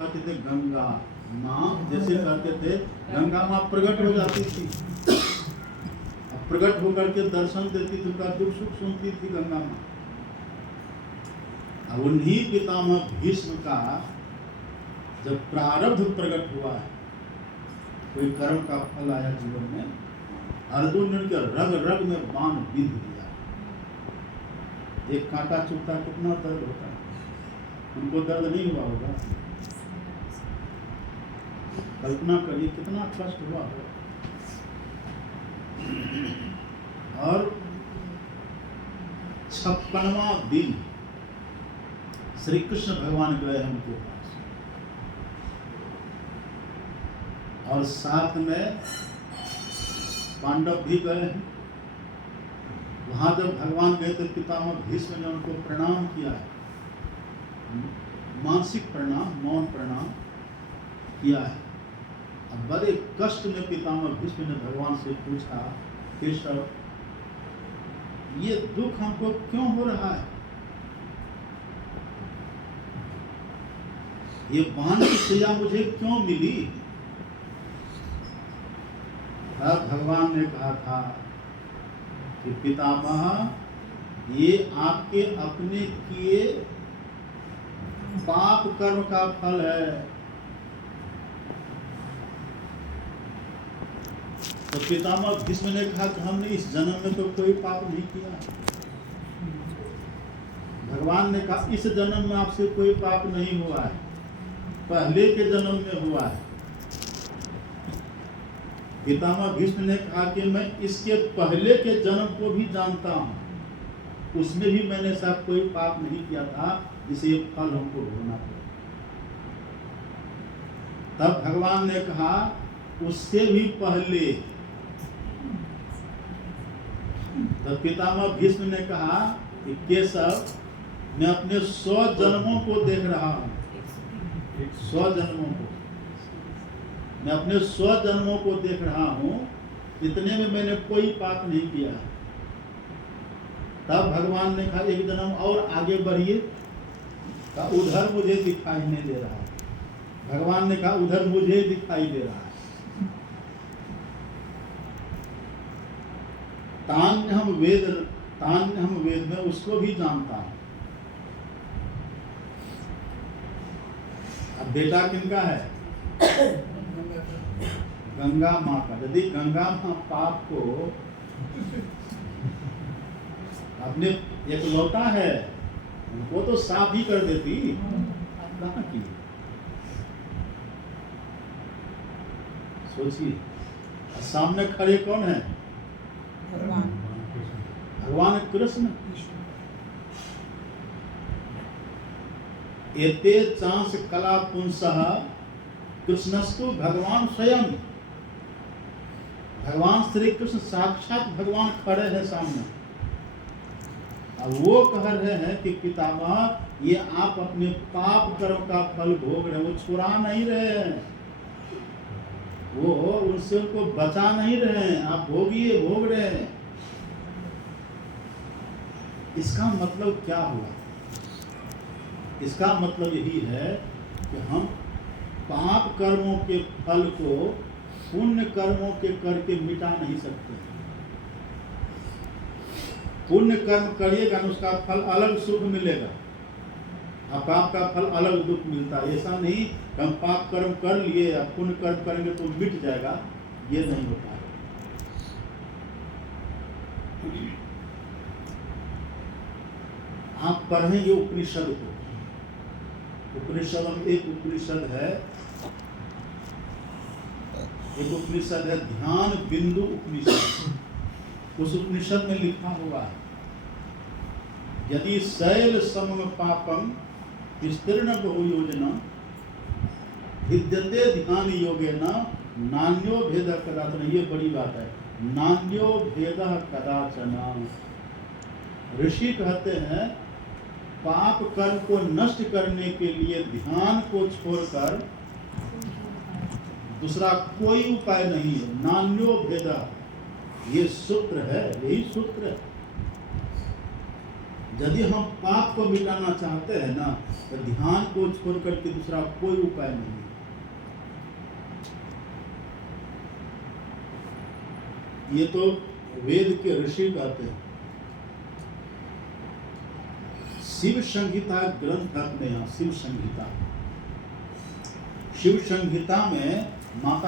कहते थे गंगा माँ, जैसे कहते थे गंगा माँ प्रकट हो जाती थी, अब प्रकट होकर के दर्शन देती थी, उनका दुख सुख सुनती थी गंगा माँ। अब उन्हीं पितामह भीष्म का जब प्रारब्ध प्रकट हुआ है, कोई कर्म का फल आया जीवन में, अर्जुन ने उनके रग रग में बाण बिंध दिया। एक कांटा चुभता कितना दर्द होता है, उनको दर्द नहीं हुआ होगा? कल्पना करिए कितना कष्ट हुआ होगा। और 56वां दिन श्री कृष्ण भगवान गए उनके पास, और साथ में पांडव भी गए हैं। वहां जब भगवान गए तो पितामह भीष्म ने उनको प्रणाम किया है, मानसिक प्रणाम, मौन प्रणाम किया है। अब बड़े कष्ट में पितामह भीष्म ने भगवान से पूछा, केशव ये दुख हमको क्यों हो रहा है? ये बाण की सजा मुझे क्यों मिली? तब भगवान ने कहा था कि पितामह ये आपके अपने किए पाप कर्म का फल है। तो पितामह भीष्म ने कहा कि हमने इस जन्म में तो कोई पाप नहीं किया। भगवान ने कहा इस जन्म में आपसे कोई पाप नहीं हुआ है, पहले के जन्म में हुआ है। पितामह भीष्म ने कहा कि मैं इसके पहले के जन्म को भी जानता हूं, उसमें भी मैंने ऐसा कोई पाप नहीं किया था जिसे फल हमको भोगना पड़ा। तब भगवान ने कहा उससे भी पहले। तो पितामह भीष्म ने कहा कि केशव मैं अपने 100 जन्मों को देख रहा हूं, 100 जन्मों को, मैं अपने 100 जन्मों को देख रहा हूं, इतने में मैंने कोई पाप नहीं किया। तब भगवान ने कहा एक जन्म और आगे बढ़िए, का उधर मुझे दिखाई नहीं दे रहा है। भगवान ने कहा उधर मुझे दिखाई दे रहा है। तान्य हम वेद में उसको भी जानता हूं। अब बेटा किनका है? गंगा माँ का। यदि गंगा माँ पाप को अपने एक लौटा है, उनको तो साफ ही कर देती, कहाँ की? सोचिए सामने खड़े कौन है? भगवान कृष्ण। एते चांस कला पुंसः कृष्णस्तु भगवान स्वयं। भगवान श्री कृष्ण साक्षात भगवान खड़े हैं सामने। अब वो कह रहे हैं कि पितामह ये आप अपने पाप कर्म का फल भोग रहे हैं, वो छुड़ा नहीं रहे हैं, वो उनसे उनको बचा नहीं रहे हैं, आप भोगिए, भोग रहे हैं। इसका मतलब क्या हुआ? इसका मतलब यही है कि हम पाप कर्मों के फल को पुण्य कर्मों के करके मिटा नहीं सकते। पुण्य कर्म करिएगा ना, उसका फल अलग सुख मिलेगा, और पाप का फल अलग दुख मिलता है। ऐसा नहीं हम पाप कर्म कर लिए या पुण्य कर्म करेंगे तो मिट जाएगा, ये नहीं होता है। आप पढ़ेंगे उपनिषद को। उपनिषद में एक उपनिषद है ध्यान बिंदु उपनिषद। उस उपनिषद में लिखा हुआ है यदि शैल समम पापम विस्तीर्ण बहुयोजना विद्यते ध्यान योगेन नान्यो भेद कदाचन। ये बड़ी बात है, नान्यो भेद कदाचन। ऋषि कहते हैं पाप कर्म को नष्ट करने के लिए ध्यान को छोड़कर दूसरा कोई उपाय नहीं है। नान्यो भेद, ये सूत्र है, यही सूत्र है। यदि हम पाप को मिटाना चाहते हैं ना, तो ध्यान को छोड़ करके दूसरा कोई उपाय नहीं है। ये तो वेद के ऋषि कहते हैं। शिव संहिता ग्रंथ अपने यहाँ, शिव संहिता में माता